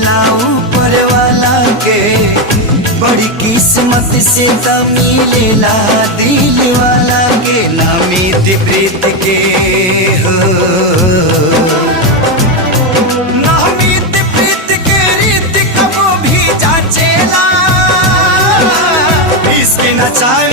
मिलेला ऊपर वाला के, बड़ी किस्मत से त मिलेला दिल वाला के, ना मीत प्रीत के हो, ना मीत प्रीत के रीत कबो भी जाचेला, इसके न चाहे